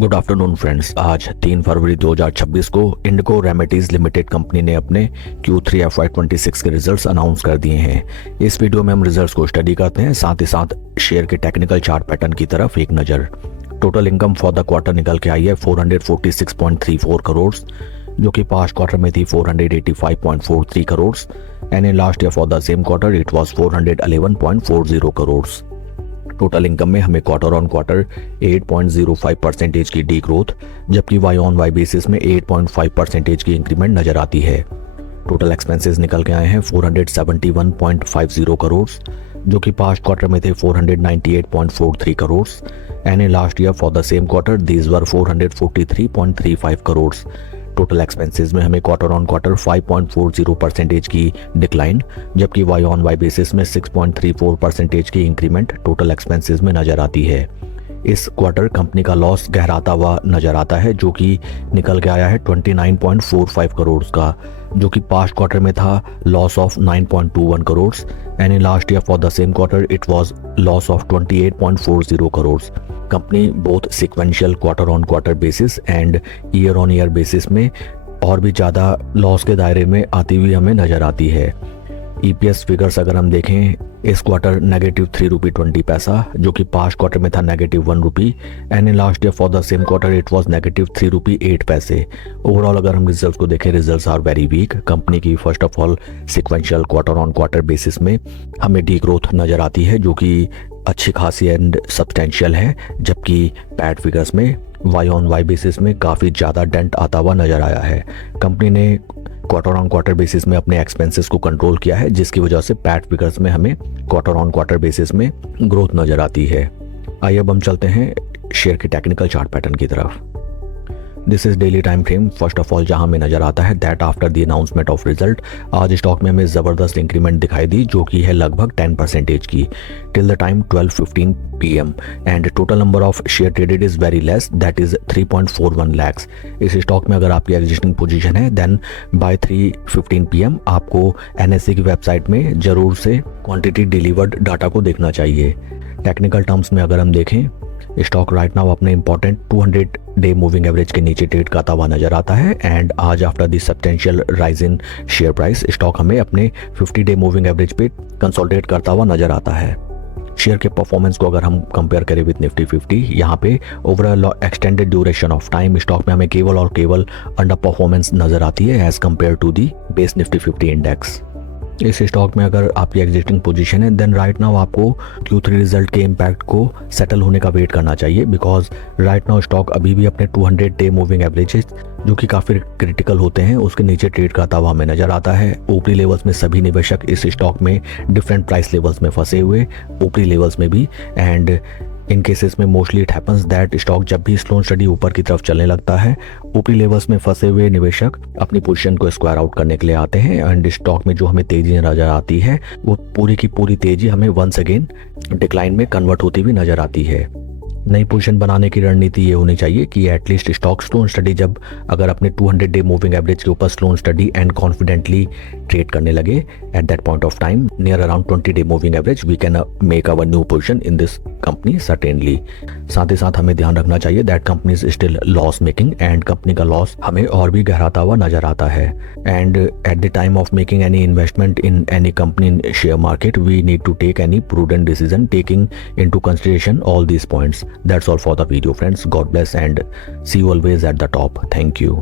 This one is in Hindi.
Good afternoon friends. आज 3 फरवरी 2026 को इंडिको रेमेडीज लिमिटेड कंपनी ने अपने Q3 FY26 के रिजल्ट्स अनाउंस कर दिए हैं। इस वीडियो में हम रिजल्ट्स को स्टडी करते हैं, साथ ही साथ शेयर के टेक्निकल चार्ट पैटर्न की तरफ एक नज़र। Total income for the quarter निकल के आई है 446.34 करोड़, जो कि पास्ट क्वार्टर में थी 485.43 crore and in last year for the same quarter it was 411.40 crore. Total income में हमें क्वार्टर ऑन क्वार्टर 8.05% की डी ग्रोथ, जबकि वाई ऑन वाई बेसिस में 8.5% की इंक्रीमेंट नजर आती है। टोटल एक्सपेंसेस निकल के आए हैं 471.50 करोड़, जो कि पास्ट क्वार्टर में थे 498.43 crore and in last year for the same quarter these were 443.35 crore. Total expenses में हमें क्वार्टर ऑन क्वार्टर 5.40% की डिक्लाइन, जबकि वाई ऑन वाई बेसिस में 6.34% की इंक्रीमेंट टोटल एक्सपेंसेस में नजर आती है। इस क्वार्टर कंपनी का लॉस गहराता हुआ नजर आता है, जो कि निकल के आया है 29.45 करोड़ का, जो कि पास्ट क्वार्टर में था loss of 9.21 crore and in last year for the same quarter it was loss of 28.40 crore. Company both sequential quarter on quarter basis and year on year basis में और भी ज़्यादा लॉस के दायरे में आती हुई हमें नज़र आती है। ईपीएस फिगर्स अगर हम देखें, इस क्वार्टर -3.20 रुपये, जो कि पास्ट क्वार्टर में था -1 rupee and in last year for the same quarter it was -3.08 रुपये। ओवरऑल अगर हम रिजल्ट्स को देखें, results are very weak. Company की first of all sequential quarter on quarter basis में हमें डी ग्रोथ नज़र आती है, जो कि अच्छी खासी एंड सब्सटेंशियल है, जबकि पैट फिगर्स में वाई ऑन वाई बेसिस में काफ़ी ज़्यादा डेंट आता हुआ नज़र आया है। कंपनी ने क्वार्टर ऑन क्वार्टर बेसिस में अपने एक्सपेंसेस को कंट्रोल किया है, जिसकी वजह से पैट फिगर्स में हमें क्वार्टर ऑन क्वार्टर बेसिस में ग्रोथ नज़र आती है। आइए अब हम चलते हैं शेयर के टेक्निकल चार्ट पैटर्न की तरफ। This is daily time frame. First of all जहां हमें नजर आता है that after the announcement of result आज स्टॉक में हमें जबरदस्त इंक्रीमेंट दिखाई दी, जो कि है लगभग 10% की till the time 12:15 PM and total number of share traded is very less, that is 3.41 lakhs। इस स्टॉक में अगर आपकी एग्जिस्टिंग पोजीशन है देन बाय 3:15 PM आपको NSE की वेबसाइट में जरूर से क्वांटिटी डिलीवर्ड डाटा को देखना चाहिए। टेक्निकल टर्म्स में अगर हम देखें, स्टॉक राइट नाउ अपने इंपॉर्टेंट 200 डे मूविंग एवरेज के नीचे ट्रेड करता हुआ नजर आता है एंड आज after the substantial rise in share price stock हमें अपने 50 डे मूविंग एवरेज पे कंसोलिडेट करता हुआ नजर आता है। शेयर के परफॉर्मेंस को अगर हम कंपेयर करें विद निफ्टी 50, यहाँ पे overall extended duration of time stock में हमें केवल और केवल अंडर परफॉर्मेंस नजर आती है as compare to the base Nifty 50 index. इस स्टॉक में अगर आपकी एग्जिस्टिंग पोजीशन है देन राइट नाउ आपको Q3 रिजल्ट के इम्पैक्ट को सेटल होने का वेट करना चाहिए, बिकॉज राइट नाउ स्टॉक अभी भी अपने 200 डे मूविंग एवरेजेस, जो कि काफ़ी क्रिटिकल होते हैं, उसके नीचे ट्रेड करता हुआ हमें नजर आता है। ऊपरी लेवल्स में सभी निवेशक इस स्टॉक में डिफरेंट प्राइस लेवल्स में फंसे हुए, ऊपरी लेवल्स में भी, एंड इन केसेस में mostly it happens that stock जब भी स्लो स्टडी ऊपर की तरफ चलने लगता है, ऊपरी लेवल्स में फंसे हुए निवेशक अपनी पोजीशन को स्क्वायर आउट करने के लिए आते हैं एंड स्टॉक में जो हमें तेजी नजर आती है वो पूरी की पूरी तेजी हमें वंस अगेन डिक्लाइन में कन्वर्ट होती हुई नजर आती है। नई पोजीशन बनाने की रणनीति ये होनी चाहिए कि एटलीस्ट स्टॉक स्लो स्टडी जब अगर अपने 200 डे मूविंग एवरेज के ऊपर slow study and confidently trade करने लगे, at that point of time near around 20 day moving average we can make our new position in this company certainly. साथ ही साथ हमें ध्यान रखना चाहिए that company is still loss making and company का लॉस हमें और भी गहराता हुआ नजर आता है and at the time of making any investment in any company in share market we need to take any prudent decision taking into consideration all these points. That's all for the video friends. God bless and see you always at the top. Thank you.